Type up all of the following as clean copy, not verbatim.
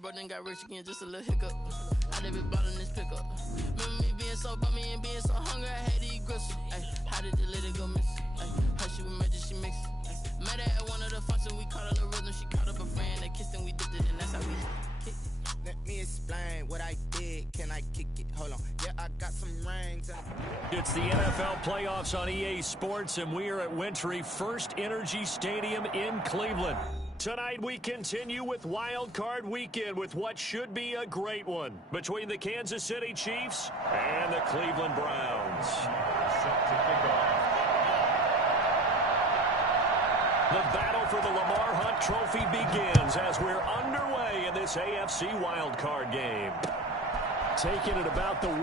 bro then got rich again, just a little hiccup. I done been ballin' this pickup. Remember me being so bummy and being so hungry, I had to eat gristle. Ay, how did the lady go miss? Ay, how she was magic, she mixed. Met her at one of the functions, we caught her the rhythm. She caught up a friend, they kissed and we dipped it, and that's how we kicked it. Let me explain what I did. Can I kick it? Hold on. Yeah, I got some rings. It's the NFL playoffs on EA Sports, and we are at Wintry First Energy Stadium in Cleveland. Tonight we continue with Wild Card Weekend with what should be a great one between the Kansas City Chiefs and the Cleveland Browns. Set to kick off. The battle for the Lamar Hunt Trophy begins as we're underway in this AFC Wild Card game. Taking it about the 1.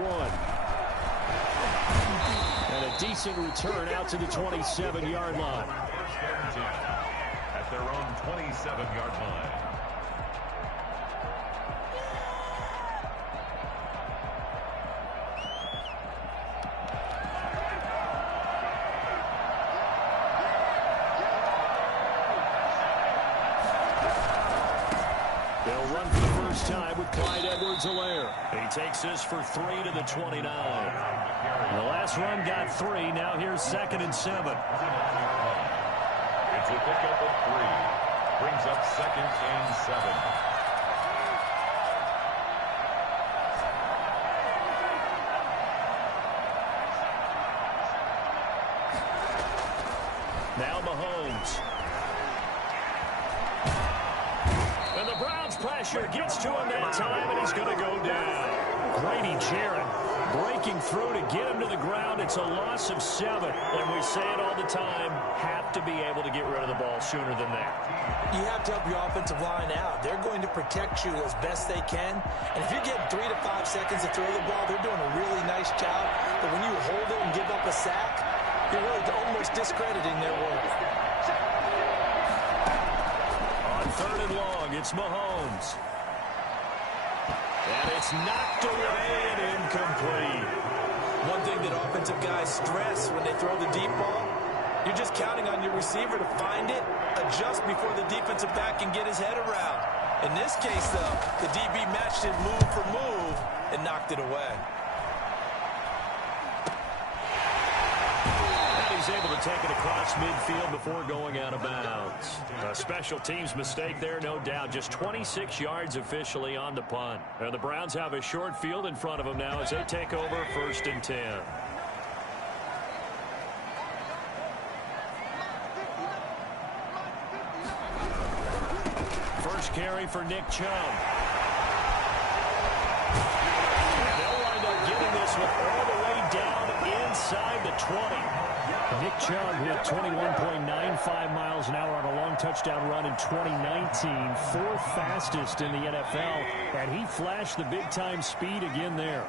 And a decent return out to the 27-yard line. At their own 27-yard line. They'll run for the first time with Clyde Edwards-Helaire. He takes this for 3 to the 29. The last run got 3. Now here's 2nd and 7. It's a pickup of 3. Brings up 2nd and 7. Now Mahomes. And the Browns pressure gets to him that time, and he's going to go down. Grady Jarrett breaking through to get him to the ground. It's a loss of 7. And we say it all the time, have to be able to get rid of the ball sooner than that. You have to help your offensive line out. They're going to protect you as best they can. And if you're getting 3 to 5 seconds to throw the ball, they're doing a really nice job. But when you hold it and give up a sack, you're really almost discrediting their work. On 3rd and long, it's Mahomes. And it's knocked away and incomplete. One thing that offensive guys stress when they throw the deep ball, you're just counting on your receiver to find it, adjust before the defensive back can get his head around. In this case, though, the DB matched it move for move and knocked it away. He's able to take it across midfield before going out of bounds. A special teams mistake there, no doubt. Just 26 yards officially on the punt. And the Browns have a short field in front of them now as they take over 1st and 10. First carry for Nick Chubb. And they'll wind up getting this one all the way down inside the 20. Nick Chubb hit 21.95 miles an hour on a long touchdown run in 2019, 4th fastest in the NFL, and he flashed the big-time speed again there.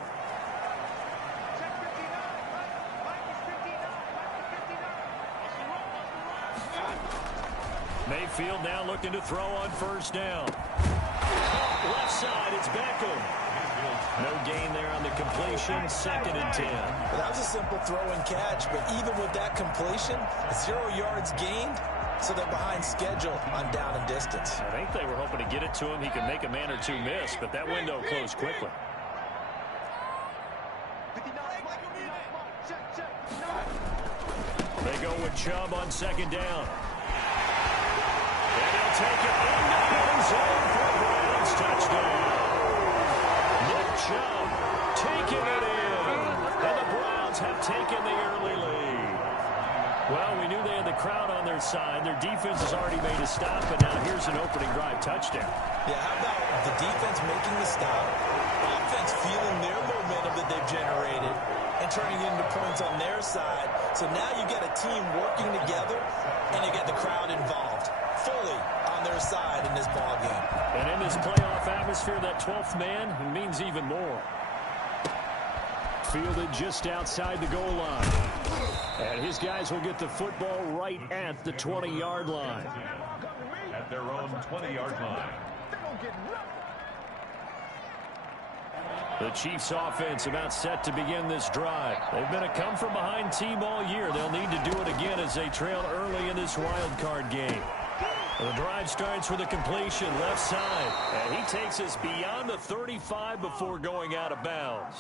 Mayfield now looking to throw on 1st down. Left side, it's Beckham. No gain there on the completion, 2nd and 10. Well, that was a simple throw and catch, but even with that completion, 0 yards gained, so they're behind schedule on down and distance. I think they were hoping to get it to him. He could make a man or two miss, but that window closed quickly. They go with Chubb on 2nd down. And they'll take it in the end zone for Browns touchdown. Chubb taking it in, and the Browns have taken the early lead. Well, we knew they had the crowd on their side. Their defense has already made a stop, and now here's an opening drive touchdown. Yeah, how about the defense making the stop, offense feeling their momentum that they've generated, and turning it into points on their side. So now you get a team working together, and you get the crowd involved fully on their side in this ball game. And in this playoff atmosphere, that 12th man means even more. Fielded just outside the goal line. And his guys will get the football right at the 20-yard line. At their own 20-yard line. The Chiefs offense about set to begin this drive. They've been a come-from-behind team all year. They'll need to do it again as they trail early in this wild card game. The drive starts with a completion left side. And he takes us beyond the 35 before going out of bounds.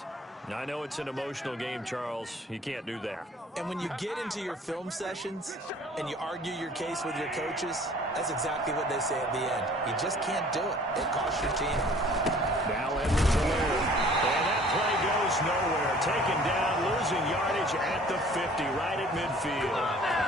I know it's an emotional game, Charles. You can't do that. And when you get into your film sessions and you argue your case with your coaches, that's exactly what they say at the end. You just can't do it. It costs your team. Now Edwards-Helaire. And that play goes nowhere. Taken down, losing yardage at the 50, right at midfield.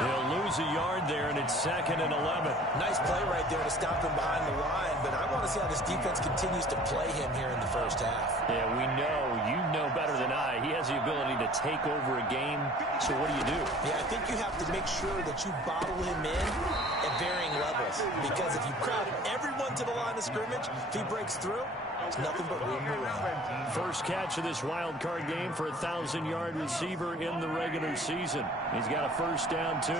They'll lose a yard there, and it's 2nd and 11. Nice play right there to stop him behind the line, but I want to see how this defense continues to play him here in the first half. Yeah, we know. You know better than I. He has the ability to take over a game, so what do you do? Yeah, I think you have to make sure that you bottle him in at varying levels, because if you crowd everyone to the line of scrimmage, if he breaks through, it's nothing but room to run. First catch of this wild card game for a 1,000-yard receiver in the regular season. He's got a first down, too.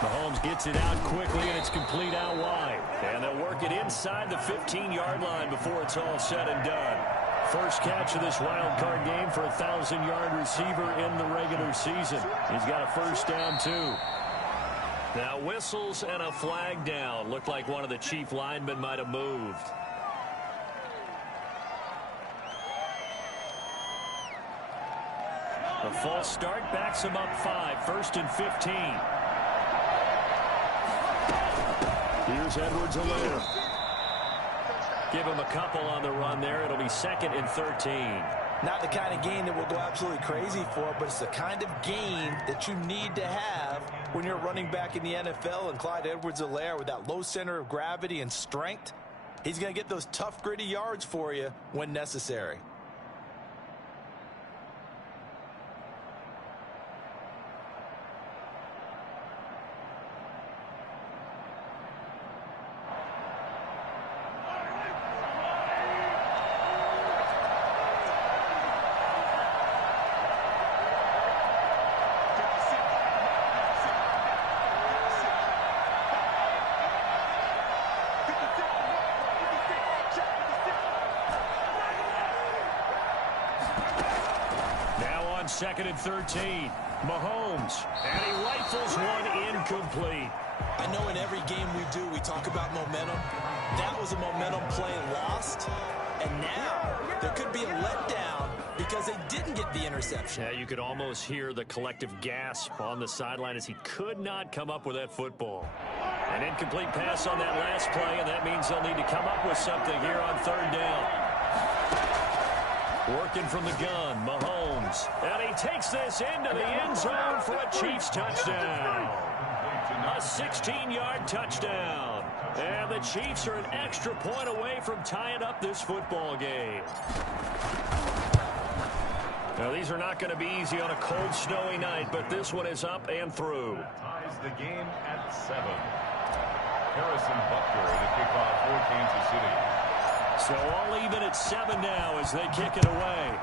Mahomes gets it out quickly, and it's complete out wide. And they'll work it inside the 15-yard line before it's all said and done. First catch of this wild card game for a 1,000-yard receiver in the regular season. He's got a first down, too. Now whistles and a flag down. Looked like one of the chief linemen might have moved. A false start backs him up 5. 1st and 15. Here's Edwards-Helaire. Give him a couple on the run there. It'll be 2nd and 13. Not the kind of game that we'll go absolutely crazy for, but it's the kind of game that you need to have when you're running back in the NFL. And Clyde Edwards-Helaire, with that low center of gravity and strength, he's going to get those tough, gritty yards for you when necessary. Second and 13. Mahomes, and he rifles one incomplete. I know in every game we do, we talk about momentum. That was a momentum play lost, and now there could be a letdown because they didn't get the interception. Yeah, you could almost hear the collective gasp on the sideline as he could not come up with that football. An incomplete pass on that last play, and that means they'll need to come up with something here on 3rd down. Working from the gun, Mahomes. And he takes this into the end zone for a Chiefs touchdown. A 16-yard touchdown. And the Chiefs are an extra point away from tying up this football game. Now, these are not going to be easy on a cold, snowy night, but this one is up and through. Ties the game at 7. Harrison Butker to kick off for Kansas City. So all even at 7 now as they kick it away.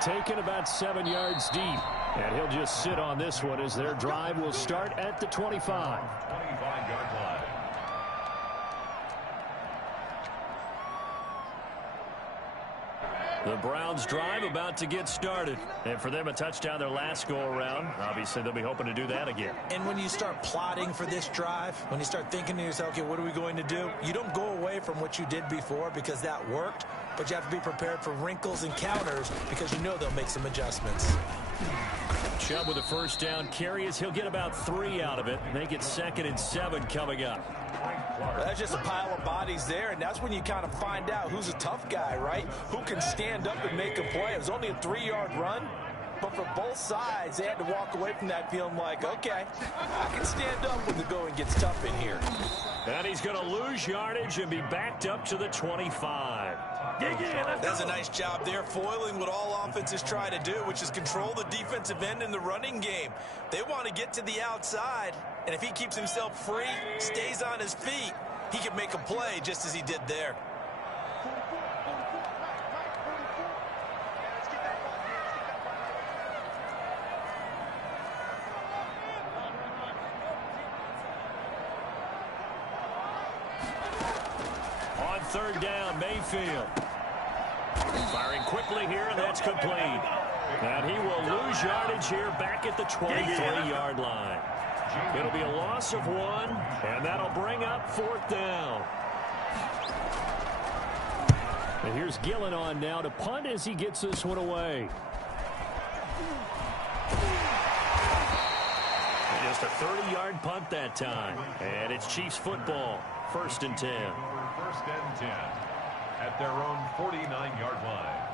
Taken about 7 yards deep. And he'll just sit on this one as their drive will start at the 25. 25-yard line. The Browns drive about to get started. And for them, a touchdown their last go-around. Obviously, they'll be hoping to do that again. And when you start plotting for this drive, when you start thinking to yourself, okay, what are we going to do? You don't go away from what you did before because that worked, but you have to be prepared for wrinkles and counters because you know they'll make some adjustments. Chubb with a first down carry as he'll get about 3 out of it. Make it 2nd and 7 coming up. Well, that's just a pile of bodies there, and that's when you kind of find out who's a tough guy, right? Who can stand up and make a play. It was only a 3-yard run, but for both sides, they had to walk away from that feeling like, okay, I can stand up when the going gets tough in here. And he's going to lose yardage and be backed up to the 25. That's a nice job there, foiling what all offenses try to do, which is control the defensive end in the running game. They want to get to the outside, and if he keeps himself free, stays on his feet, he can make a play just as he did there. On 3rd down, Mayfield. Firing quickly here, and that's complete. And he will lose yardage here back at the 23-yard line. It'll be a loss of 1, and that'll bring up 4th down. And here's Gillen on now to punt as he gets this one away. And just a 30-yard punt that time. And it's Chiefs football, 1st and 10. 1st and 10 at their own 49-yard line.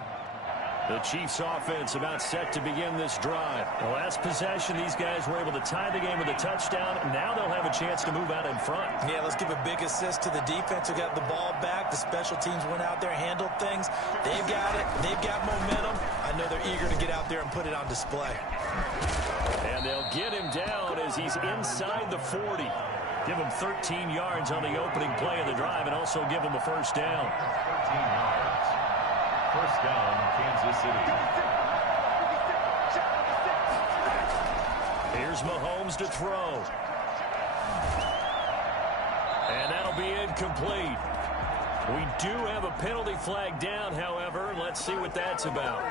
The Chiefs offense about set to begin this drive. The last possession, these guys were able to tie the game with a touchdown. Now they'll have a chance to move out in front. Yeah, let's give a big assist to the defense who got the ball back. The special teams went out there, handled things. They've got it. They've got momentum. I know they're eager to get out there and put it on display. And they'll get him down as he's inside the 40. Give him 13 yards on the opening play of the drive and also give him a 1st down. 13 yards. 1st down, Kansas City. Here's Mahomes to throw. And that'll be incomplete. We do have a penalty flag down, however. Let's see what that's about.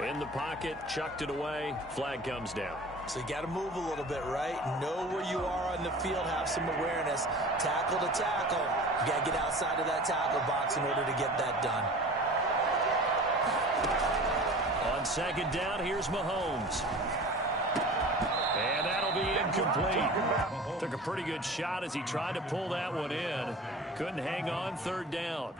In the pocket, chucked it away. Flag comes down. So you got to move a little bit, right? Know where you are on the field, have some awareness. Tackle to tackle. You got to get outside of that tackle box in order to get that done. On 2nd down, here's Mahomes. And that'll be incomplete. Took a pretty good shot as he tried to pull that one in. Couldn't hang on, 3rd down.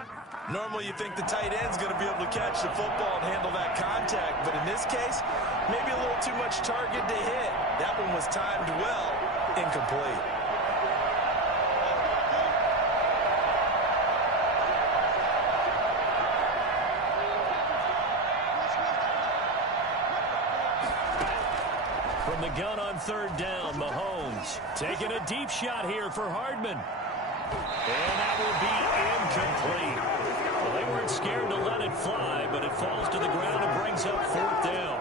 Normally you think the tight end's going to be able to catch the football and handle that contact. But in this case, maybe a little too much target to hit. That one was timed well. Incomplete. From the gun on 3rd down, Mahomes taking a deep shot here for Hardman. And that will be incomplete. Well, they weren't scared to let it fly, but it falls to the ground and brings up 4th down.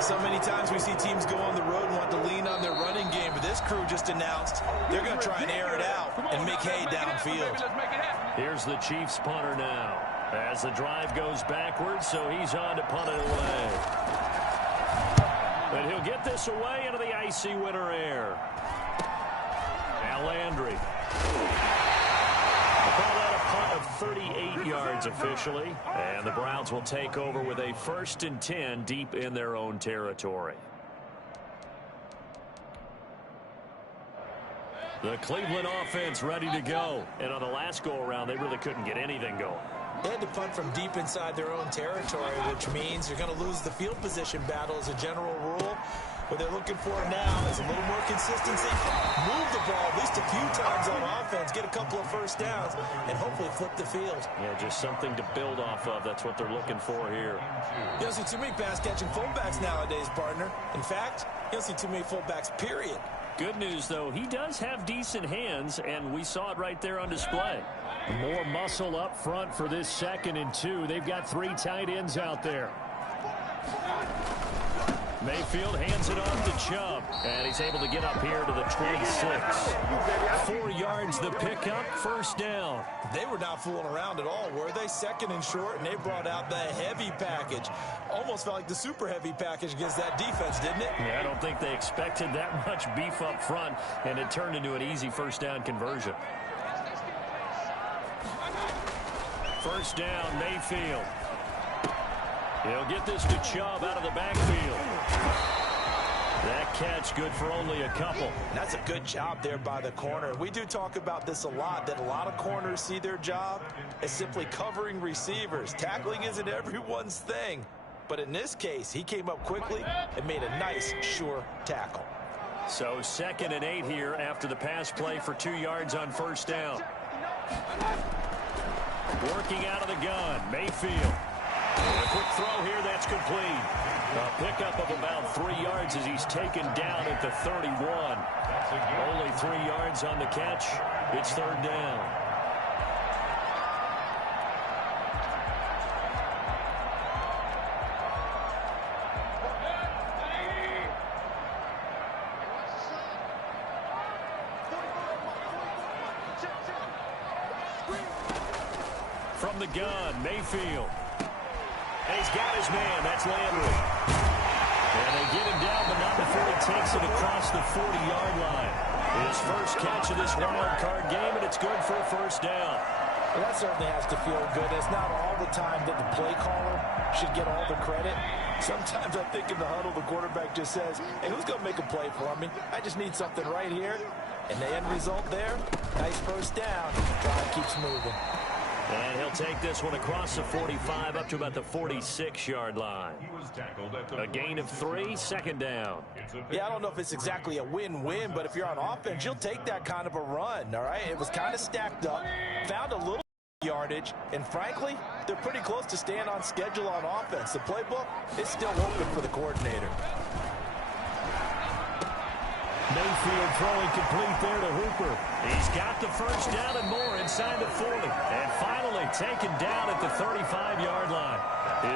So many times we see teams go on the road and want to lean on their running game, but this crew just announced they're going to try and air it out and make hay downfield. Here's the Chiefs punter now as the drive goes backwards, so he's on to punt it away. But he'll get this away into the icy winter air. Now Landry. Call that a punt of 38 yards officially. And the Browns will take over with a 1st and 10 deep in their own territory. The Cleveland offense ready to go. And on the last go-around, they really couldn't get anything going. They had to punt from deep inside their own territory, which means you're going to lose the field position battle as a general rule. What they're looking for now is a little more consistency. Move the ball at least a few times on offense, get a couple of 1st downs, and hopefully flip the field. Yeah, just something to build off of. That's what they're looking for here. You don't see too many pass-catching fullbacks nowadays, partner. In fact, you don't see too many fullbacks, period. Good news, though, he does have decent hands, and we saw it right there on display. More muscle up front for this 2nd and 2. They've got 3 tight ends out there. Mayfield hands it off to Chubb, and he's able to get up here to the 26. 4 yards the pickup, 1st down. They were not fooling around at all, were they? 2nd and short, and they brought out the heavy package. Almost felt like the super heavy package against that defense, didn't it? Yeah, I don't think they expected that much beef up front, and it turned into an easy 1st down conversion. 1st down, Mayfield. He'll get this to Chubb out of the backfield. That catch good for only a couple. That's a good job there by the corner. We do talk about this a lot, that a lot of corners see their job as simply covering receivers. Tackling isn't everyone's thing. But in this case, he came up quickly and made a nice, sure tackle. So 2nd and 8 here after the pass play for 2 yards on 1st down. Working out of the gun, Mayfield. And a quick throw here, that's complete. A pickup of about 3 yards as he's taken down at the 31. Only 3 yards on the catch. It's 3rd down. From the gun, Mayfield. And he's got his man. That's Landry. They get him down, but not before he takes it across the 40-yard line. His first catch of this wild card game, and it's good for a first down. Well, that certainly has to feel good. It's not all the time that the play caller should get all the credit. Sometimes I think in the huddle, the quarterback just says, hey, who's going to make a play for me? I just need something right here. And the end result there, nice first down. Drive keeps moving. And he'll take this one across the 45 up to about the 46-yard line. A gain of 3, second down. Yeah, I don't know if it's exactly a win-win, but if you're on offense, you'll take that kind of a run, all right? It was kind of stacked up, found a little yardage, and frankly, they're pretty close to staying on schedule on offense. The playbook is still open for the coordinator. Mayfield throwing complete there to Hooper. He's got the first down and more inside the 40. And finally taken down at the 35-yard line.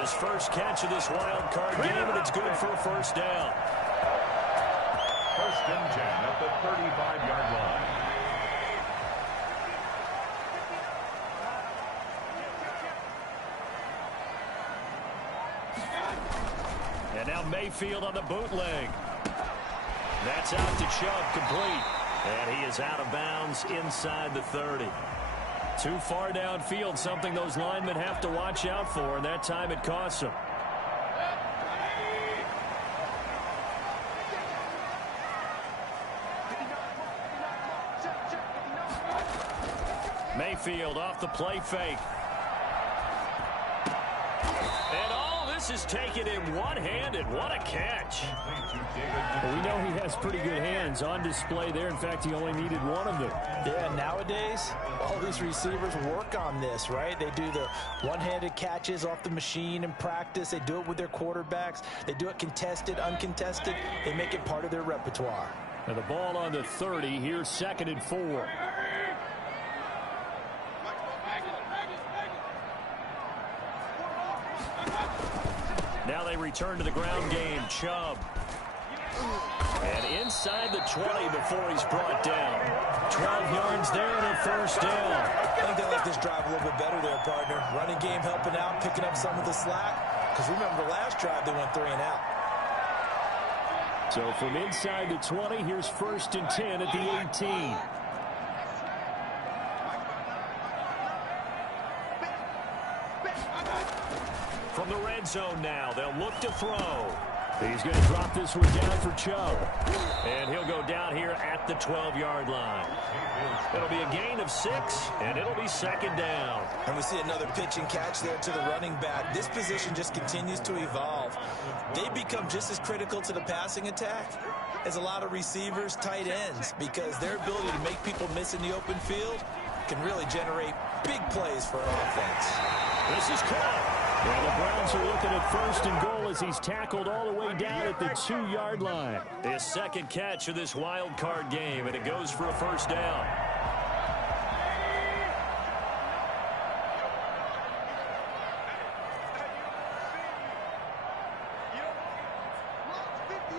His first catch of this wild card game, and it's good for a first down. First and 10 at the 35-yard line. And now Mayfield on the bootleg. That's out to Chubb, complete. And he is out of bounds inside the 30. Too far downfield, something those linemen have to watch out for, and that time it costs them. Mayfield off the play fake. And all this is taken in one-handed. What a catch. Well, we know he has pretty good hands on display there. In fact, he only needed one of them. Yeah, nowadays, all these receivers work on this, right? They do the one-handed catches off the machine in practice. They do it with their quarterbacks. They do it contested, uncontested. They make it part of their repertoire. And the ball on the 30. Here's 2nd and 4. Now they return to the ground game. Chubb. And inside the 20 before he's brought down. 12 yards there and a first down. I think they like this drive a little bit better there, partner. Running game helping out, picking up some of the slack. Because remember, the last drive they went 3 and out. So from inside the 20, here's 1st and 10 at the 18. From the red zone now, they'll look to throw. He's going to drop this one down for Chubb. And he'll go down here at the 12-yard line. It'll be a gain of 6, and it'll be 2nd down. And we see another pitch and catch there to the running back. This position just continues to evolve. They become just as critical to the passing attack as a lot of receivers, tight ends, because their ability to make people miss in the open field can really generate big plays for an offense. This is caught. Well, the Browns are looking at 1st and goal as he's tackled all the way down at the 2-yard line. His second catch of this wild card game, and it goes for a first down.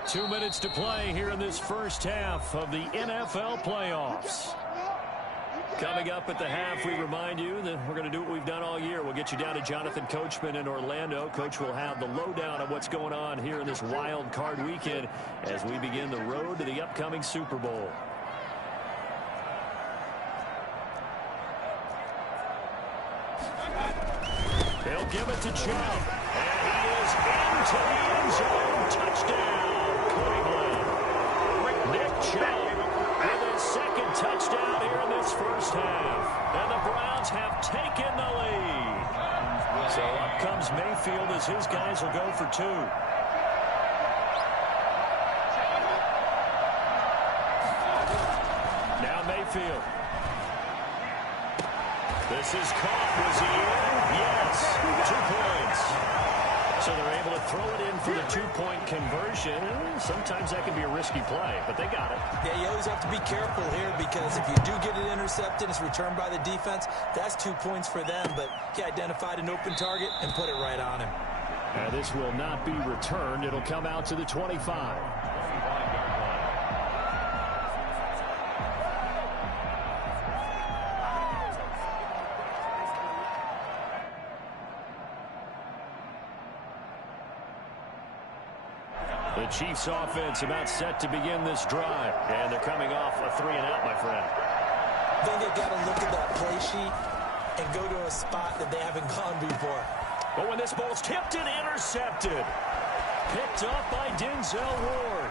Two minutes to play here in this first half of the NFL playoffs. Coming up at the half, we remind you that we're going to do what we've done all year. We'll get you down to Jonathan Coachman in Orlando. Coach will have the lowdown of what's going on here in this wild card weekend as we begin the road to the upcoming Super Bowl. They'll give it to Chubb. And he is into the end zone. Touchdown, Cleveland. Nick Chubb with his second touchdown here in this first half. And the Browns have taken the lead. So up comes Mayfield as his guys will go for 2. Now Mayfield. This is caught. Was he in? Yes. 2 points. So they're able to throw it in for the 2-point conversion. Sometimes that can be a risky play, but they got it. Yeah, you always have to be careful here because if you do get it intercepted, it's returned by the defense. That's 2 points for them, but he identified an open target and put it right on him. And this will not be returned. It'll come out to the 25. The Chiefs offense about set to begin this drive. And they're coming off a 3-and-out, my friend. I think they've got to look at that play sheet and go to a spot that they haven't gone before. But when this ball's tipped and intercepted, picked up by Denzel Ward.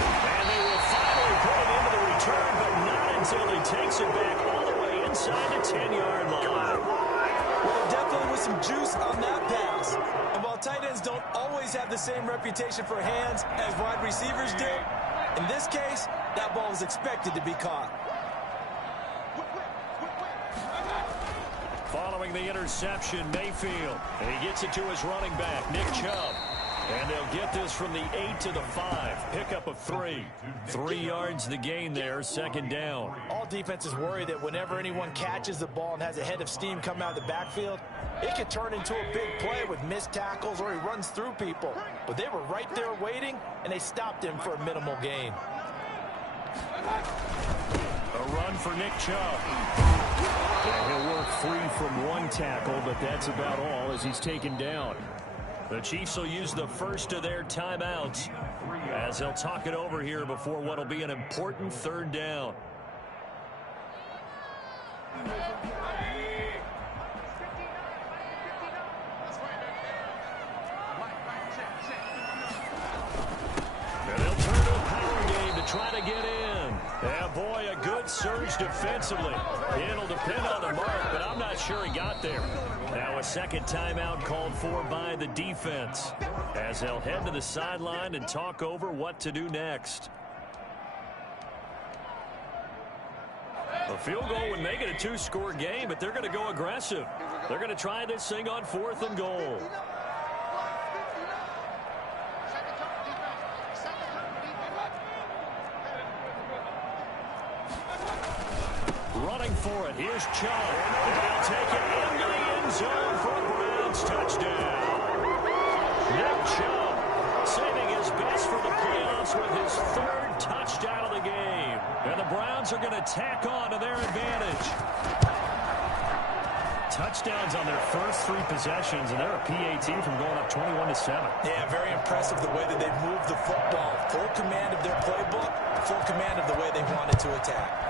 And they will finally put it into the return, but not until he takes it back all the way inside the 10-yard line. Well, there definitely was some juice on that pass. And while tight ends don't always have the same reputation for hands as wide receivers do, in this case, that ball was expected to be caught. Following the interception, Mayfield. And he gets it to his running back, Nick Chubb. And they'll get this from the 8 to the 5. Pickup of 3. 3 yards the gain there, second down. All defenses worry that whenever anyone catches the ball and has a head of steam come out of the backfield, it could turn into a big play with missed tackles or he runs through people. But they were right there waiting, and they stopped him for a minimal gain. A run for Nick Chubb. And he'll work free from one tackle, but that's about all as he's taken down. The Chiefs will use the first of their timeouts as they'll talk it over here before what will be an important third down. And they'll turn to a power game to try to get in. Yeah, boy, a good surge defensively. It'll depend on the mark, but I'm not sure he got there. Now a second timeout called for by the defense as they'll head to the sideline and talk over what to do next. A field goal would make it a 2-score game, but they're going to go aggressive. They're going to try this thing on 4th and goal. Running for it. Here's Chubb. They'll take it into the end zone for a Browns touchdown. Nick Chubb saving his best for the playoffs with his 3rd touchdown of the game. And the Browns are going to tack on to their advantage. Touchdowns on their first 3 possessions, and they're a PAT from going up 21-7. Yeah, very impressive the way that they've moved the football. Full command of their playbook, full command of the way they wanted to attack.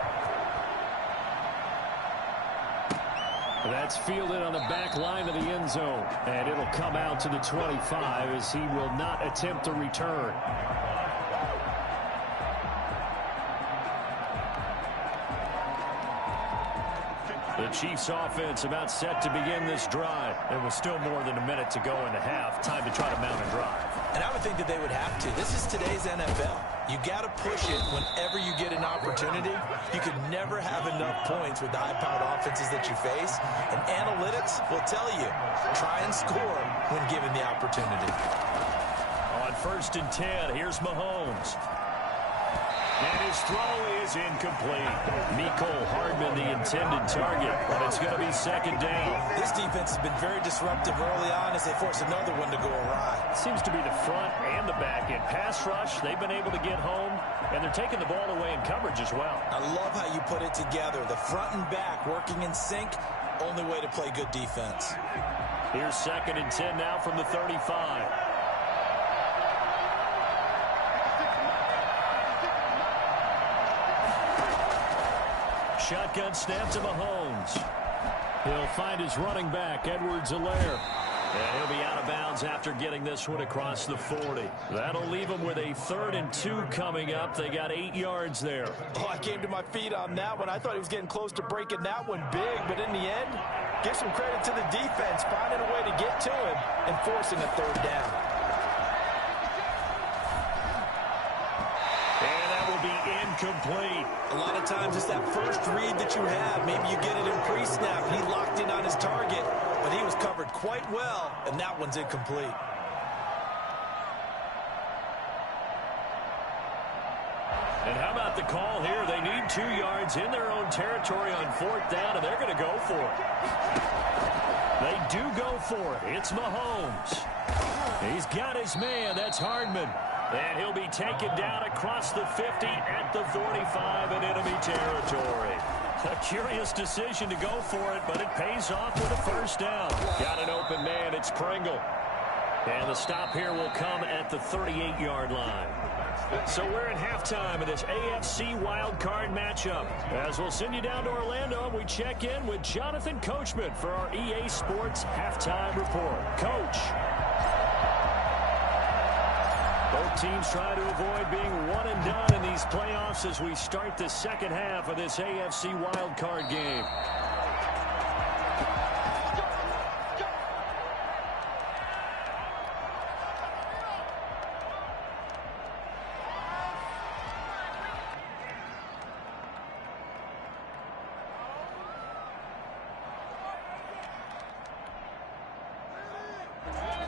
That's fielded on the back line of the end zone. And it'll come out to the 25 as he will not attempt to return. The Chiefs offense about set to begin this drive. There was still more than a minute to go in the half. Time to try to mount a drive. And I would think that they would have to. This is today's NFL. You got to push it whenever you get an opportunity. You could never have enough points with the high-powered offenses that you face. And analytics will tell you, try and score when given the opportunity. On 1st and 10, here's Mahomes. And his throw is incomplete. Mecole Hardman, the intended target, but it's going to be 2nd down. This defense has been very disruptive early on as they force another one to go awry. Seems to be the front and the back end. Pass rush, they've been able to get home, and they're taking the ball away in coverage as well. I love how you put it together. The front and back working in sync, only way to play good defense. Here's 2nd and 10 now from the 35. Shotgun snap to Mahomes. He'll find his running back, Edwards-Helaire. And he'll be out of bounds after getting this one across the 40. That'll leave him with a 3rd and 2 coming up. They got 8 yards there. Oh, I came to my feet on that one. I thought he was getting close to breaking that one big, but in the end, give some credit to the defense, finding a way to get to him and forcing a 3rd down. And that will be incomplete. A lot of times it's that first read that you have. Maybe you get it in pre-snap. He locked in on his target, but he was covered quite well, and that one's incomplete. And how about the call here? They need 2 yards in their own territory on 4th down, and they're going to go for it. They do go for it. It's Mahomes. He's got his man. That's Hardman. And he'll be taken down across the 50 at the 45 in enemy territory. A curious decision to go for it, but it pays off with a 1st down. Got an open man. It's Pringle. And the stop here will come at the 38-yard line. So we're at halftime of this AFC wildcard matchup. As we'll send you down to Orlando, and we check in with Jonathan Coachman for our EA Sports Halftime Report. Coach. Both teams try to avoid being one and done in these playoffs as we start the second half of this AFC wildcard game.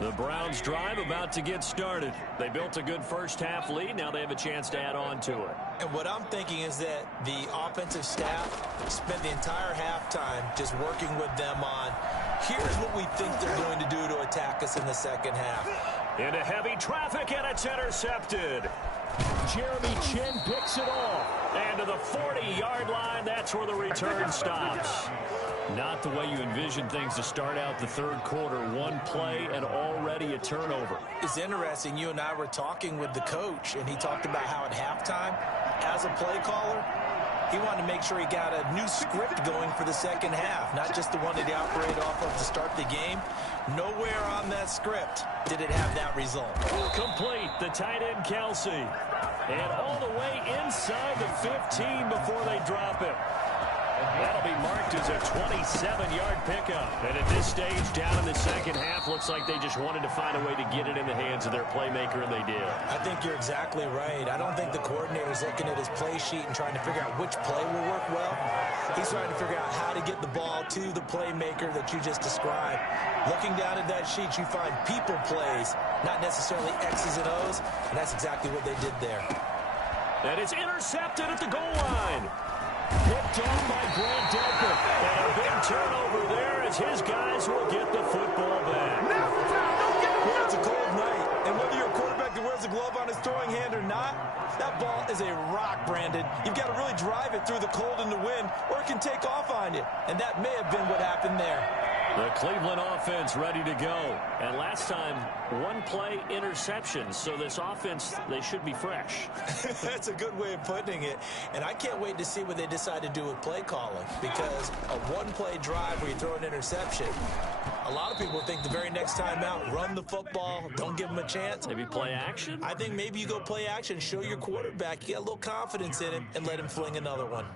The Browns drive about to get started. They built a good first half lead. Now they have a chance to add on to it. And what I'm thinking is that the offensive staff spent the entire halftime just working with them on, here's what we think they're going to do to attack us in the second half. Into heavy traffic, and it's intercepted. Jeremy Chin picks it off. And to the 40-yard line, that's where the return stops. Not the way you envision things to start out the third quarter. One play and already a turnover. It's interesting. You and I were talking with the coach, and he talked about how at halftime, as a play caller, he wanted to make sure he got a new script going for the second half, not just the one that he operated off of to start the game. Nowhere on that script did it have that result. Complete, the tight end Kelsey. And all the way inside the 15 before they drop it. That'll be marked as a 27-yard pickup. And at this stage, down in the second half, looks like they just wanted to find a way to get it in the hands of their playmaker, and they did. I think you're exactly right. I don't think the coordinator's looking at his play sheet and trying to figure out which play will work well. He's trying to figure out how to get the ball to the playmaker that you just described. Looking down at that sheet, you find people plays, not necessarily X's and O's, and that's exactly what they did there. And it's intercepted at the goal line. Picked off by Grant Delpit. And a big turnover there as his guys will get the football back. Well, it's a cold night, and whether you're a quarterback that wears a glove on his throwing hand or not, that ball is a rock, Brandon. You've got to really drive it through the cold and the wind, or it can take off on you. And that may have been what happened there. The Cleveland offense ready to go. And last time, one play interception. So this offense, they should be fresh. That's a good way of putting it. And I can't wait to see what they decide to do with play calling. Because a one-play drive where you throw an interception, a lot of people think the very next time out, run the football, don't give them a chance. Maybe play action? I think maybe you go play action, show your quarterback, you got a little confidence in him, and let him fling another one.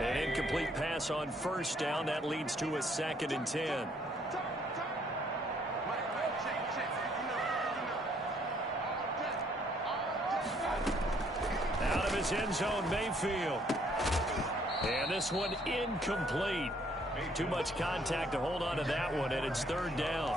An incomplete pass on first down. That leads to a 2nd and 10. Out of his end zone, Mayfield. And this one incomplete. Too much contact to hold on to that one, and it's 3rd down.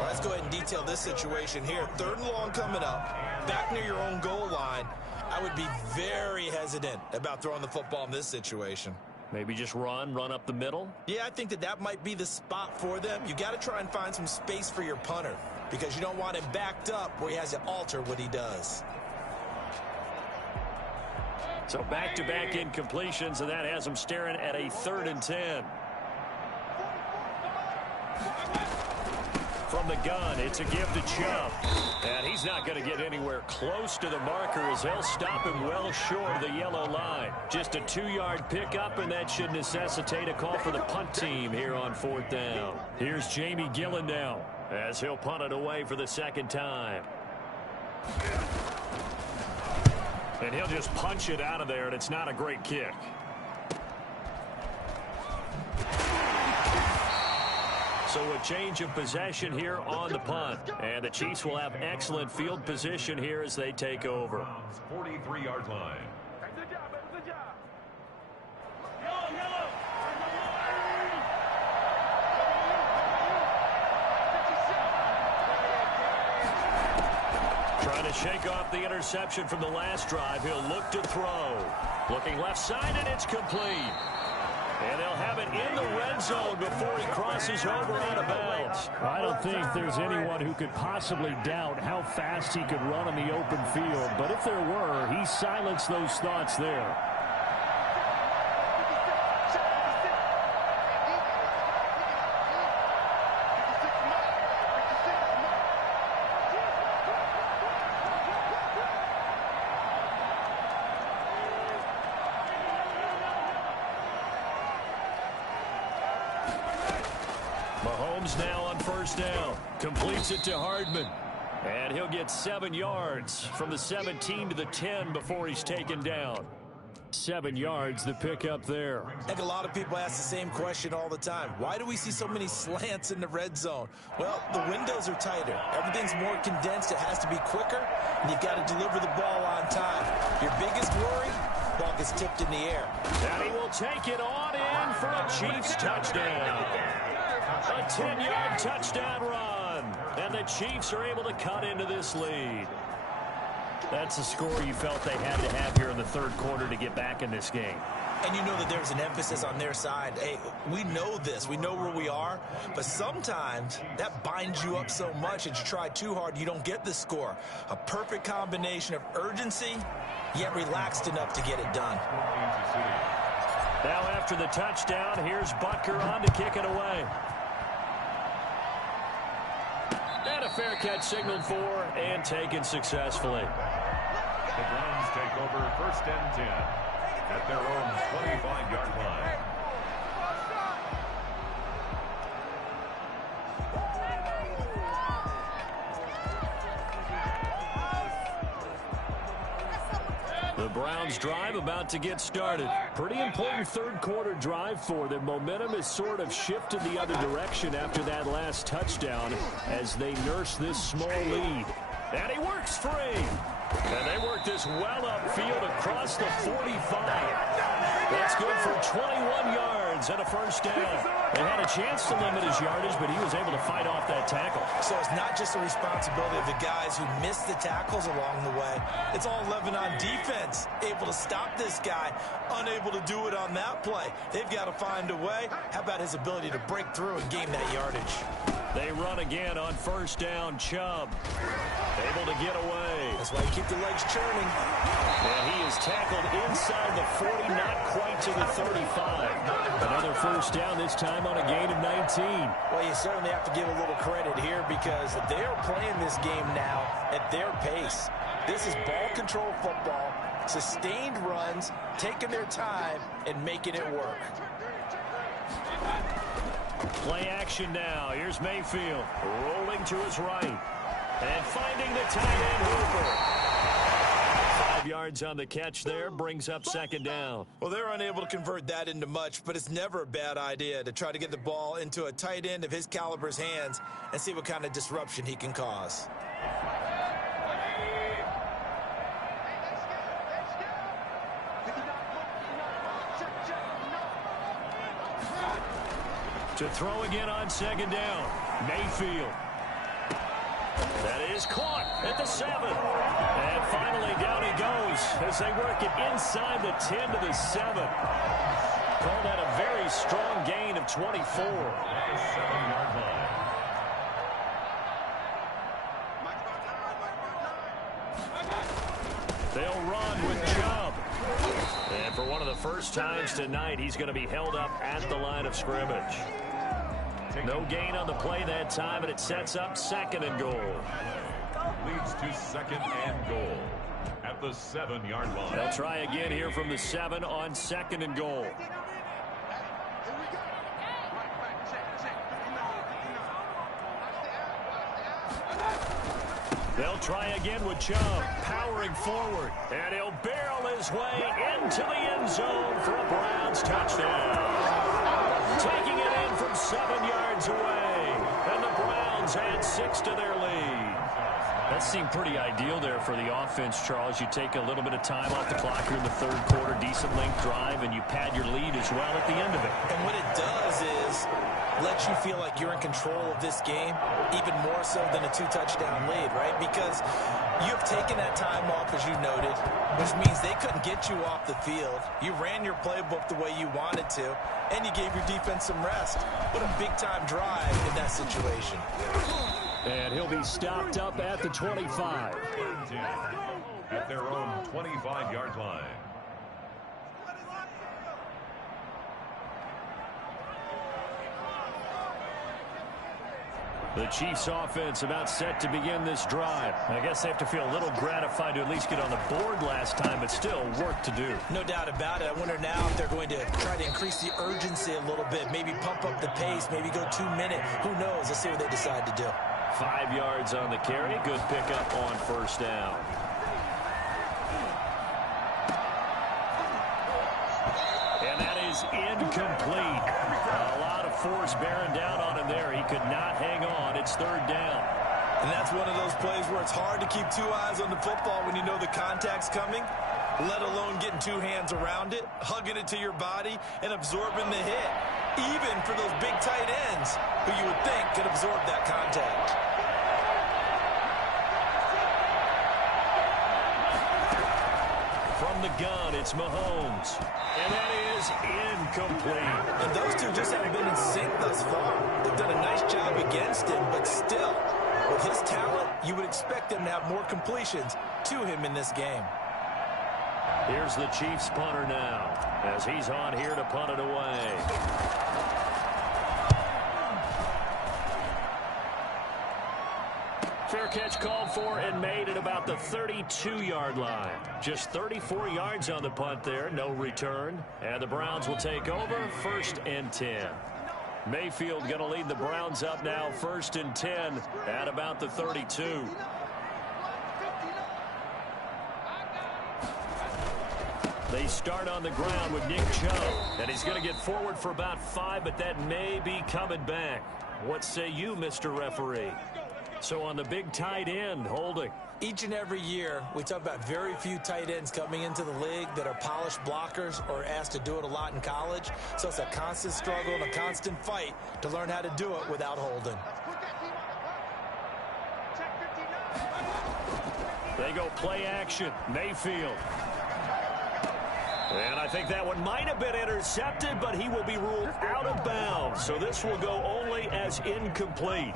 Well, let's go ahead and detail this situation here. 3rd and long coming up, back near your own goal line. I would be very hesitant about throwing the football in this situation. Maybe just run up the middle? Yeah, I think that might be the spot for them. You got to try and find some space for your punter because you don't want him backed up where he has to alter what he does. So back-to-back incompletions, and that has them staring at a 3rd and 10. From the gun, it's a give to Chubb. And he's not going to get anywhere close to the marker as they'll stop him well short of the yellow line. Just a 2-yard pickup, and that should necessitate a call for the punt team here on 4th down. Here's Jamie Gillen now as he'll punt it away for the 2nd time. And he'll just punch it out of there, and it's not a great kick. So a change of possession here on the punt. And the Chiefs will have excellent field position here as they take over. 43-yard line. Good job, baby. Good job. Trying to shake off the interception from the last drive. He'll look to throw. Looking left side, and it's complete. And they'll have it in the red zone before he crosses over out of bounds. I don't think there's anyone who could possibly doubt how fast he could run in the open field. But if there were, he silenced those thoughts there. Mahomes now on first down. Completes it to Hardman. And he'll get 7 yards from the 17 to the 10 before he's taken down. 7 yards, the pickup there. I think a lot of people ask the same question all the time. Why do we see so many slants in the red zone? Well, the windows are tighter. Everything's more condensed. It has to be quicker, and you've got to deliver the ball on time. Your biggest worry, ball gets tipped in the air. And he will take it on in for a Chiefs touchdown. A 10-yard touchdown run. And the Chiefs are able to cut into this lead. That's a score you felt they had to have here in the third quarter to get back in this game. And you know that there's an emphasis on their side. Hey, we know this. We know where we are. But sometimes that binds you up so much that you try too hard, you don't get the score. A perfect combination of urgency, yet relaxed enough to get it done. Now after the touchdown, here's Butker on to kick it away. And a fair catch signaled for and taken successfully. The Browns take over 1st and 10 at their own 25-yard line. The Browns drive about to get started. Pretty important third quarter drive for them. Momentum has sort of shifted the other direction after that last touchdown as they nurse this small lead. And he works free. And they work this well upfield across the 45. That's good for 21 yards and a first down. They had a chance to limit his yardage, but he was able to fight off that tackle. So it's not just the responsibility of the guys who missed the tackles along the way. It's all 11 on defense, able to stop this guy, unable to do it on that play. They've got to find a way. How about his ability to break through and gain that yardage? They run again on first down. Chubb able to get away. That's why you keep the legs churning. And he is tackled inside the 40, not quite to the 35. Another first down, this time on a gain of 19. Well, you certainly have to give a little credit here because they are playing this game now at their pace. This is ball control football, sustained runs, taking their time, and making it work. Play action now. Here's Mayfield rolling to his right. And finding the tight end Hooper. 5 yards on the catch there, brings up second down. Well, they're unable to convert that into much, but it's never a bad idea to try to get the ball into a tight end of his caliber's hands and see what kind of disruption he can cause. To throw again on second down. Mayfield. That is caught at the 7. And finally down he goes as they work it inside the 10 to the 7. Call that a very strong gain of 24. 7-yard line. They'll run with Chubb. And for one of the first times tonight, he's going to be held up at the line of scrimmage. No gain on the play that time, and it sets up 2nd and goal. Leads to 2nd and goal at the 7-yard line. They'll try again here from the 7 on 2nd and goal. They'll try again with Chubb, powering forward, and he'll barrel his way into the end zone for a Browns touchdown. Taking it in from 7 yards away, and the Browns add 6 to their lead. That seemed pretty ideal there for the offense, Charles. You take a little bit of time off the clock here in the third quarter, decent length drive, and you pad your lead as well at the end of it. And what it does is let you feel like you're in control of this game, even more so than a 2-touchdown lead, right? Because you've taken that time off, as you noted, which means they couldn't get you off the field. You ran your playbook the way you wanted to, and you gave your defense some rest. What a big-time drive in that situation. And he'll be stopped up at the 25. At their own 25-yard line. The Chiefs offense about set to begin this drive. I guess they have to feel a little gratified to at least get on the board last time, but still work to do. No doubt about it. I wonder now if they're going to try to increase the urgency a little bit, maybe pump up the pace, maybe go 2 minute. Who knows? Let's see what they decide to do. 5 yards on the carry. Good pickup on first down. And that is incomplete. A lot of force bearing down on him there. He could not hang on. It's third down. And that's one of those plays where it's hard to keep 2 eyes on the football when you know the contact's coming, let alone getting 2 hands around it, hugging it to your body, and absorbing the hit. Even for those big tight ends who you would think could absorb that contact. From the gun, it's Mahomes. And that is incomplete. And those two just haven't been in sync thus far. They've done a nice job against him, but still, with his talent, you would expect him to have more completions to him in this game. Here's the Chiefs punter now, as he's on here to punt it away. Fair catch called for and made at about the 32-yard line. Just 34 yards on the punt there, no return. And the Browns will take over, 1st and 10. Mayfield going to lead the Browns up now, 1st and 10 at about the 32. They start on the ground with Nick Chubb, and he's going to get forward for about 5, but that may be coming back. What say you, Mr. Referee? So on the big tight end, holding. Each and every year, we talk about very few tight ends coming into the league that are polished blockers or asked to do it a lot in college. So it's a constant struggle and a constant fight to learn how to do it without holding. They go play action. Mayfield. And I think that one might have been intercepted, but he will be ruled out of bounds. So this will go only as incomplete.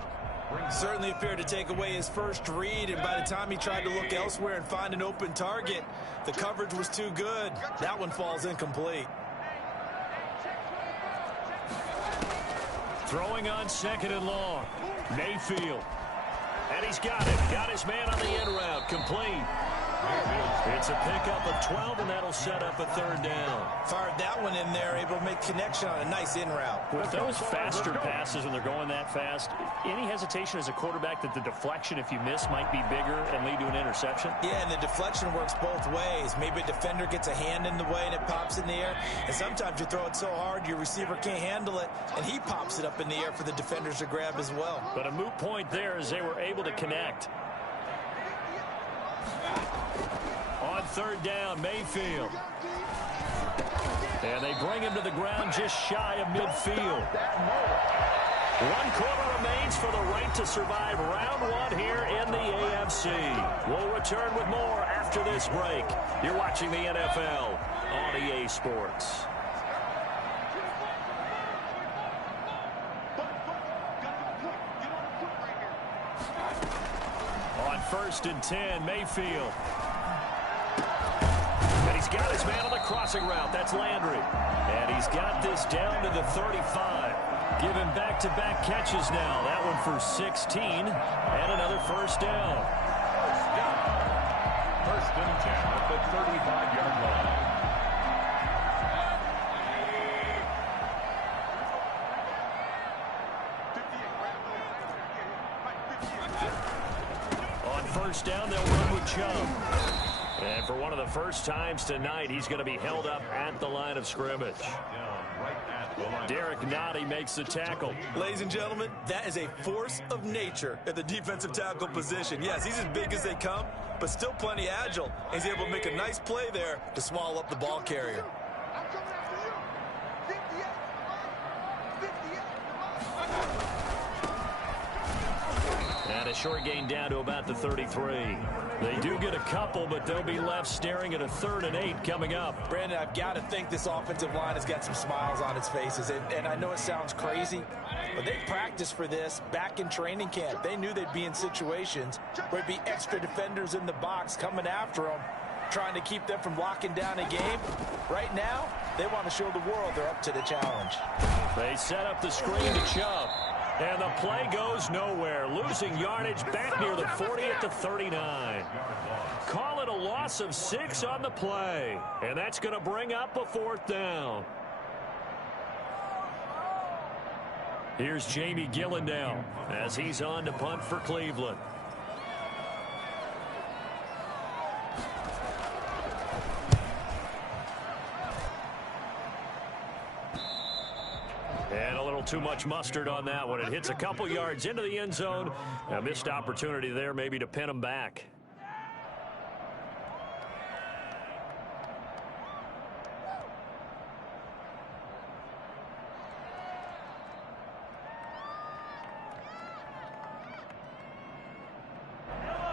Certainly appeared to take away his first read, and by the time he tried to look elsewhere and find an open target, the coverage was too good. That one falls incomplete. Throwing on 2nd and long. Mayfield. And he's got it. Got his man on the end route. Complete. It's a pickup of 12, and that'll set up a 3rd down. Fired that one in there, able to make connection on a nice in route. With those faster passes when they're going that fast, any hesitation as a quarterback that the deflection, if you miss, might be bigger and lead to an interception? Yeah, and the deflection works both ways. Maybe a defender gets a hand in the way and it pops in the air. And sometimes you throw it so hard your receiver can't handle it, and he pops it up in the air for the defenders to grab as well. But a moot point there as they were able to connect. On 3rd down, Mayfield. And they bring him to the ground just shy of midfield. 1 quarter remains for the right to survive round 1 here in the AFC. We'll return with more after this break. You're watching the NFL on EA Sports. On 1st and 10, Mayfield. And he's got his man on the crossing route. That's Landry. And he's got this down to the 35. Giving back-to-back catches now. That one for 16. And another 1st down. 1st and 10 at the 35-yard line. On 1st down, they'll run with Chubb. And for one of the first times tonight, he's going to be held up at the line of scrimmage. Derek Nottie makes the tackle. Ladies and gentlemen, that is a force of nature at the defensive tackle position. Yes, he's as big as they come, but still plenty agile. He's able to make a nice play there to swallow up the ball carrier. And a short gain down to about the 33. They do get a couple, but they'll be left staring at a 3rd and 8 coming up. Brandon, I've got to think this offensive line has got some smiles on its faces. And I know it sounds crazy, but they practiced for this back in training camp. They knew they'd be in situations where there'd be extra defenders in the box coming after them, trying to keep them from locking down a game. Right now, they want to show the world they're up to the challenge. They set up the screen to Chubb. And the play goes nowhere. Losing yardage back near the 40 at the 39. Call it a loss of 6 on the play. And that's going to bring up a 4th down. Here's Jamie Gillandale as he's on to punt for Cleveland. And a little too much mustard on that one. It hits a couple yards into the end zone. A missed opportunity there maybe to pin them back.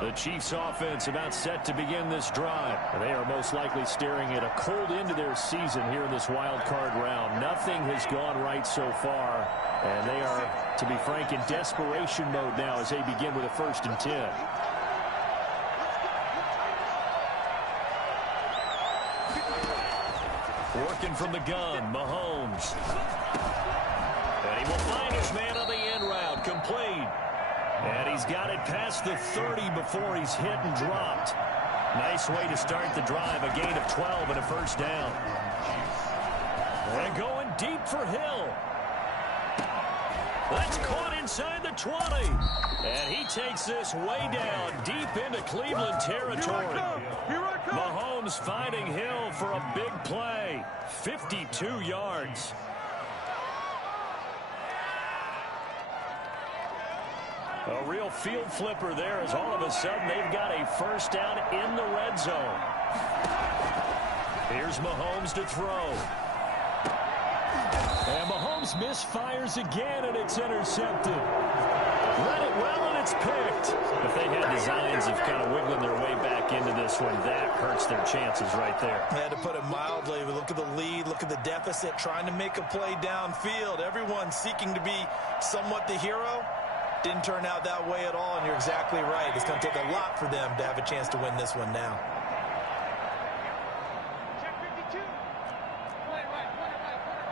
The Chiefs offense about set to begin this drive. They are most likely staring at a cold end to their season here in this wild card round. Nothing has gone right so far, and they are, to be frank, in desperation mode now as they begin with a 1st and 10. Working from the gun, Mahomes. And he will find his man on the end route, complete. And he's got it past the 30 before he's hit and dropped. Nice way to start the drive. A gain of 12 and a 1st down. And going deep for Hill. That's caught inside the 20. And he takes this way down deep into Cleveland territory. Mahomes finding Hill for a big play. 52 yards. A real field flipper there as all of a sudden they've got a 1st down in the red zone. Here's Mahomes to throw. And Mahomes misfires again, and it's intercepted. Read it well, and it's picked. If they had designs of kind of wiggling their way back into this one, that hurts their chances right there. I had to put it mildly. Look at the lead, look at the deficit, trying to make a play downfield. Everyone seeking to be somewhat the hero. Didn't turn out that way at all, and you're exactly right. It's going to take a lot for them to have a chance to win this one now. Check 52. Play right, put it right, put it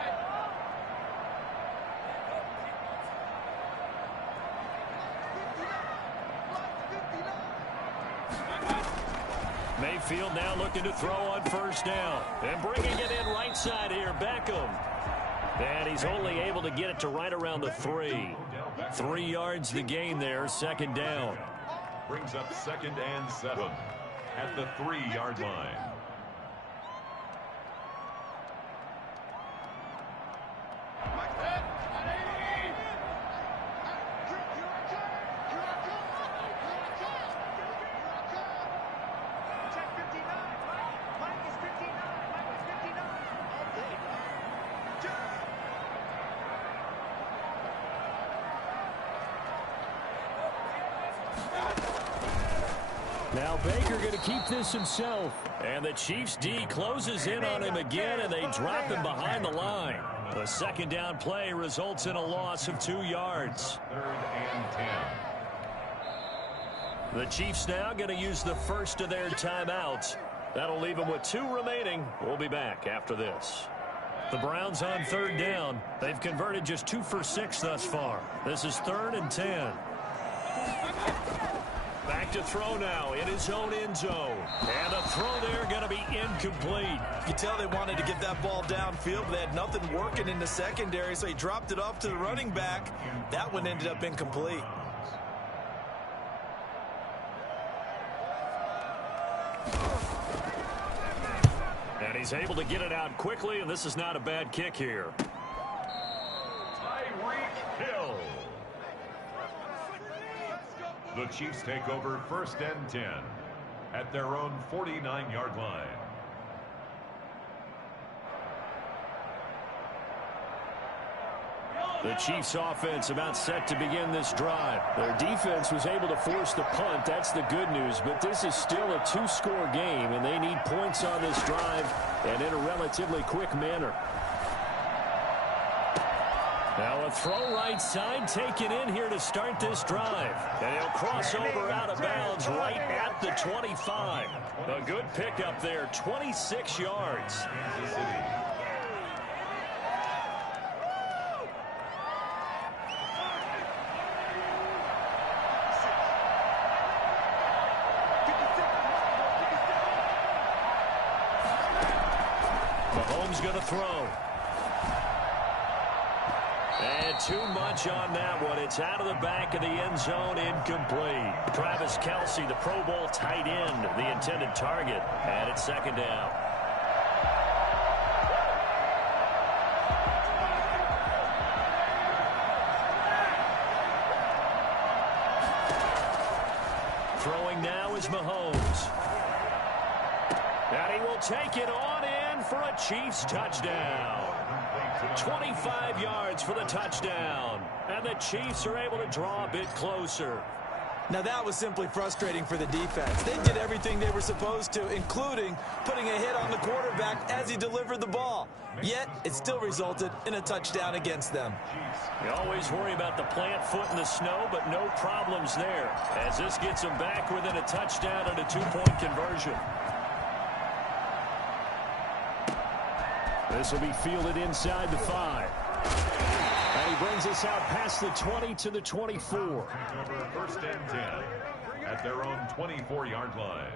right. Mayfield now looking to throw on 1st down. And bringing it in right side here, Beckham. And he's only able to get it to right around the 3. 3 yards the gain there, 2nd down. Brings up 2nd and 7 at the 3-yard line. Now Baker going to keep this himself. And the Chiefs D closes in on him again, and they drop him behind the line. The 2nd down play results in a loss of 2 yards. 3rd and 10. The Chiefs now going to use the first of their timeouts. That'll leave them with 2 remaining. We'll be back after this. The Browns on 3rd down. They've converted just 2 for 6 thus far. This is 3rd and 10. Back to throw now in his own end zone. And a throw there going to be incomplete. You can tell they wanted to get that ball downfield, but they had nothing working in the secondary, so he dropped it off to the running back. That one ended up incomplete. And he's able to get it out quickly, and this is not a bad kick here. Tyreek Hill. The Chiefs take over 1st and 10 at their own 49-yard line. The Chiefs offense about set to begin this drive. Their defense was able to force the punt. That's the good news. But this is still a two-score game, and they need points on this drive and in a relatively quick manner. Now a throw right side taken in here to start this drive. And he'll cross over out of bounds right at the 25. A good pickup there, 26 yards. Mahomes going to throw. And too much on that one. It's out of the back of the end zone, incomplete. Travis Kelce, the Pro Bowl tight end, the intended target. And it's second down. Throwing now is Mahomes. And he will take it on in for a Chiefs touchdown. 25 yards for the touchdown. And the Chiefs are able to draw a bit closer. Now that was simply frustrating for the defense. They did everything they were supposed to, including putting a hit on the quarterback as he delivered the ball. Yet, it still resulted in a touchdown against them. You always worry about the plant foot in the snow, but no problems there, as this gets them back within a touchdown and a two-point conversion. This will be fielded inside the 5. And he brings us out past the 20 to the 24. First and 10 at their own 24-yard line.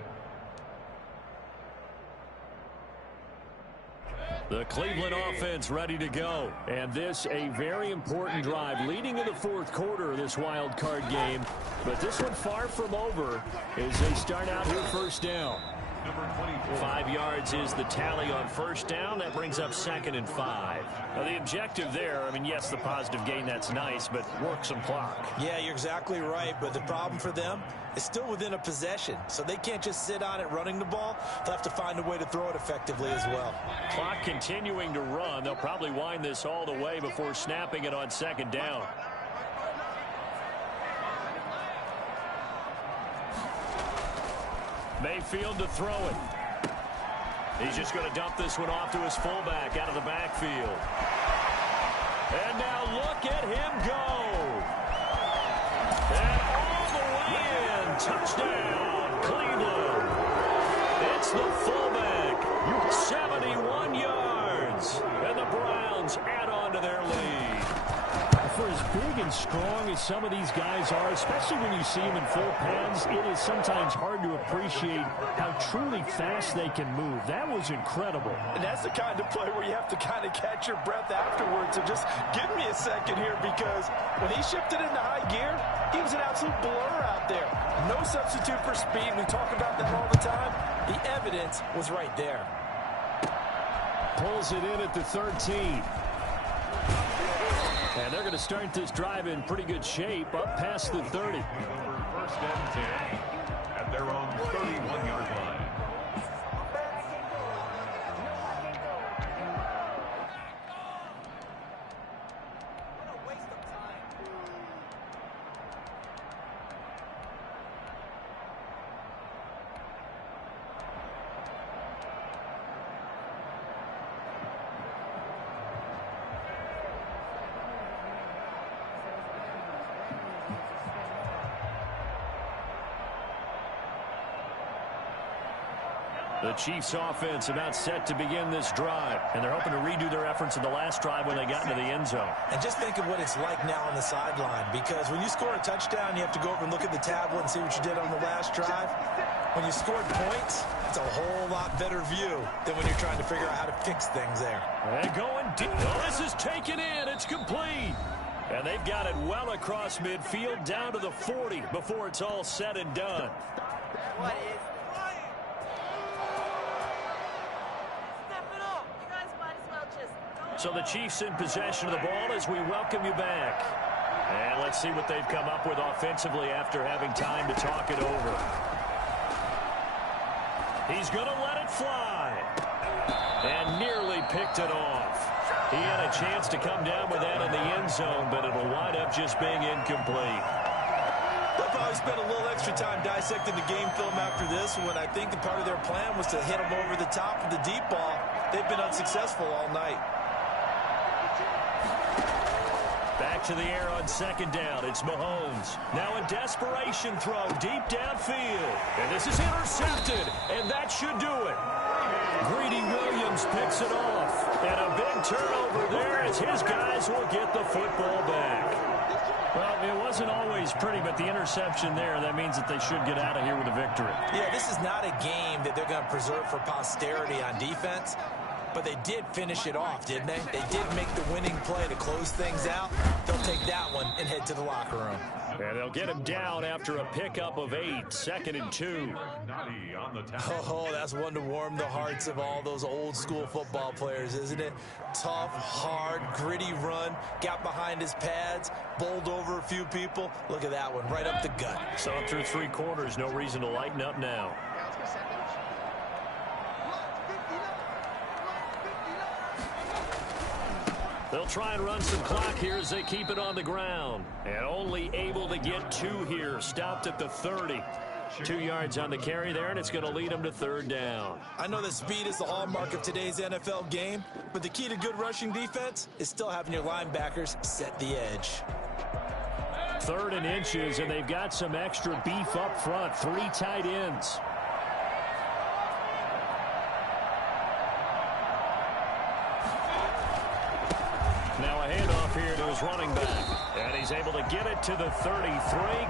The Cleveland offense ready to go. And this a very important drive leading in the fourth quarter of this wild card game. But this one far from over as they start out here first down. 5 yards is the tally on first down. That brings up 2nd and 5. Now the objective there, I mean, yes, the positive gain, that's nice, but work some clock. Yeah, you're exactly right, but the problem for them is still within a possession, so they can't just sit on it running the ball. They'll have to find a way to throw it effectively as well. Clock continuing to run. They'll probably wind this all the way before snapping it on second down. Mayfield to throw it. He's just going to dump this one off to his fullback out of the backfield. And now look at him go. And all the way in. Touchdown, Cleveland. It's the fullback. 71 yards. And the Browns add on to their lead. For as big and strong as some of these guys are, especially when you see them in full pads, it is sometimes hard to appreciate how truly fast they can move. That was incredible. And that's the kind of play where you have to kind of catch your breath afterwards. So just give me a second here, because when he shifted into high gear, he was an absolute blur out there. No substitute for speed. We talk about that all the time. The evidence was right there. Pulls it in at the 13. And they're going to start this drive in pretty good shape up past the 30. First and 10 at their own 31-yard line. The Chiefs offense about set to begin this drive. And they're hoping to redo their efforts in the last drive when they got into the end zone. And just think of what it's like now on the sideline, because when you score a touchdown, you have to go over and look at the tablet and see what you did on the last drive. When you scored points, it's a whole lot better view than when you're trying to figure out how to fix things there. And going deep. Oh, this is taken in. It's complete. And they've got it well across midfield down to the 40 before it's all said and done. What is So the Chiefs in possession of the ball as we welcome you back. And let's see what they've come up with offensively after having time to talk it over. He's going to let it fly. And nearly picked it off. He had a chance to come down with that in the end zone, but it'll wind up just being incomplete. They'll probably spend a little extra time dissecting the game film after this when I think part of their plan was to hit them over the top of the deep ball. They've been unsuccessful all night. Back to the air on second down. It's Mahomes. Now a desperation throw deep downfield. And this is intercepted, and that should do it. Greedy Williams picks it off. And a big turnover there as his guys will get the football back. Well, it wasn't always pretty, but the interception there, that means that they should get out of here with a victory. Yeah, this is not a game that they're going to preserve for posterity on defense. But they did finish it off, didn't they? They did make the winning play to close things out. They'll take that one and head to the locker room. And they'll get him down after a pickup of 8, 2nd and 2. Oh, that's one to warm the hearts of all those old school football players, isn't it? Tough, hard, gritty run. Got behind his pads, bowled over a few people. Look at that one, right up the gut. So through 3 quarters, no reason to lighten up now. They'll try and run some clock here as they keep it on the ground. And only able to get 2 here. Stopped at the 30. 2 yards on the carry there, and it's going to lead them to 3rd down. I know that speed is the hallmark of today's NFL game, but the key to good rushing defense is still having your linebackers set the edge. 3rd and inches, and they've got some extra beef up front. 3 tight ends. Now a handoff here to his running back. And he's able to get it to the 33.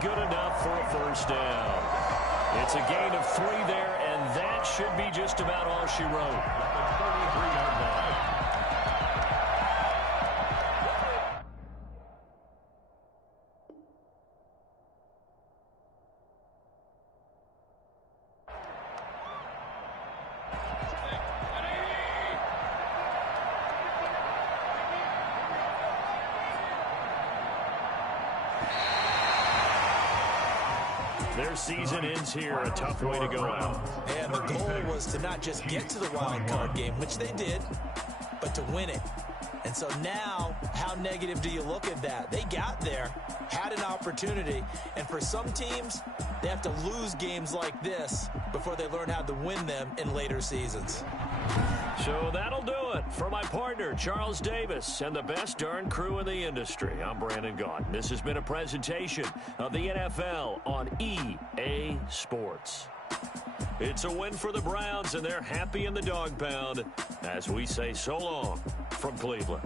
Good enough for a 1st down. It's a gain of 3 there, and that should be just about all she wrote. Their season ends here. A tough way to go out. And the goal was to not just get to the wild card game, which they did, but to win it. And so now, how negative do you look at that? They got there, had an opportunity, and for some teams, they have to lose games like this before they learn how to win them in later seasons. So that'll do it for my partner, Charles Davis, and the best darn crew in the industry. I'm Brandon Gaudin. This has been a presentation of the NFL on EA Sports. It's a win for the Browns, and they're happy in the dog pound as we say so long from Cleveland.